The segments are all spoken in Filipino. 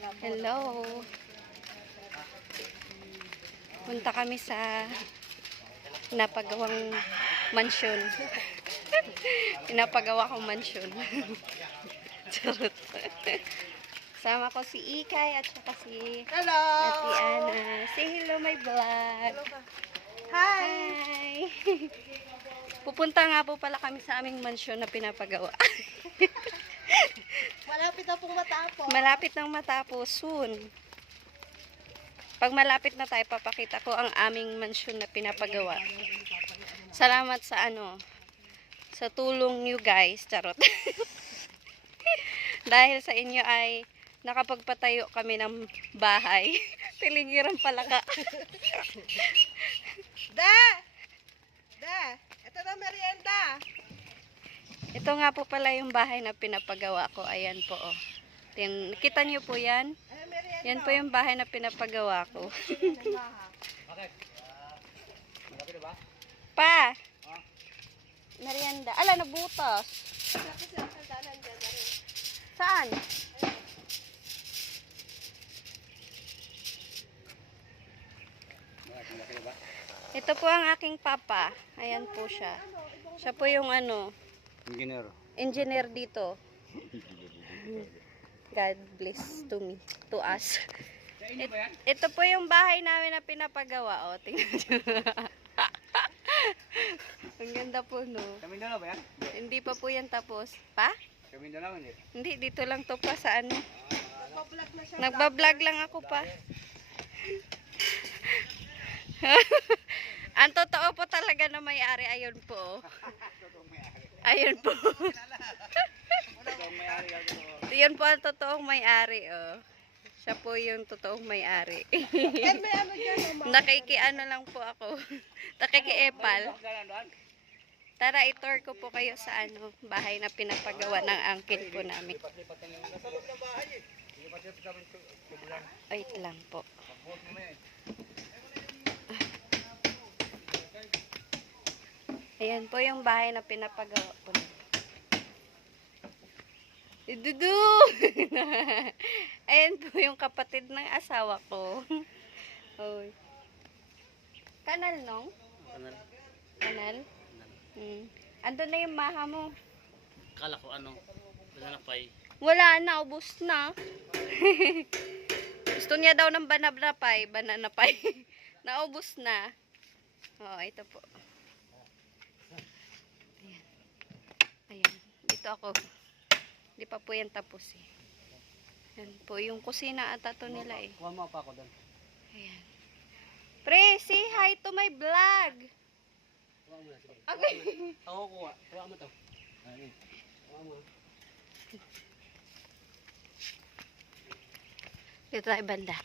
Hello. Punta kami sa pinapagawang mansyon. Pinapagawa kong mansyon. Charot. Sama ko si Ikay at saka si Hello! Ate Ana. Say hello my vlog. Hi! Hi! Pupunta nga po pala kami sa aming mansyon na pinapagawa. Malapit na pong matapos. Malapit nang matapos soon. Pag malapit na tayo, papakita ko ang aming mansyon na pinapagawa. Salamat sa sa tulong nyo guys. Charot. Dahil sa inyo ay nakapagpatayo kami ng bahay. Piligiran pala ka. Da! Ito na merienda. Ito nga po pala yung bahay na pinapagawa ko. Ayan po oh. Kita nyo po yan? Ay, merienda. Yan po yung bahay na pinapagawa ko. Pa! Merienda. Ala, nabutas. Saan? Ito po ang aking papa. Ayan po siya. Siya po yung engineer dito. God bless to me, to us. Ito po yung bahay namin na pinapagawa. O, tingnan nyo. Ang ganda po, no? Kamindala ba yan? Hindi pa po yan tapos. Pa? Kamindala hindi. Hindi, dito lang to pa sa Nagbablog na siya. Nagbablog lang ako pa. Ang totoo po talaga na may-ari. Ayun po. Ayun po. Yun po ang totoong may-ari. Oh. Siya po yung totoong may-ari. Eh, may ano dyan, mama. Nakikiano lang po ako. Nakikiepal. Tara, i-tour ko po kayo sa bahay na pinapagawa ng angkin po namin. Wait lang po. Ayan po yung bahay na pinapagawa po namin. Dudu! Ayan po yung kapatid ng asawa ko. Oy. Kanal, no? Kanal? Andun na yung maha mo. Akala ko bananapay. Wala na, ubos na. Gusto niya daw ng bananapay. Naubos na. Oh, ito po. Ayan. Ayan. Dito ako. Hindi pa po yan tapos eh. Yan po yung kusina ata to nila eh. Kuha mo pa ako doon. Ayan. Pre, say hi to my vlog. Kuha mo na. Sige. Okay. Ako kuha. Kuha mo to. Ayun. Kuha mo. Dito tayo banda.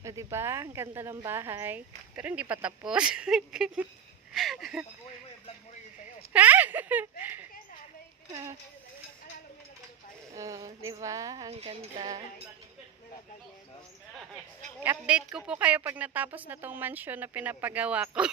O diba? Ang ganda ng bahay. Pero hindi pa tapos. Diba? Ang ganda. I-update ko po kayo pag natapos na tong mansyon na pinapagawa ko.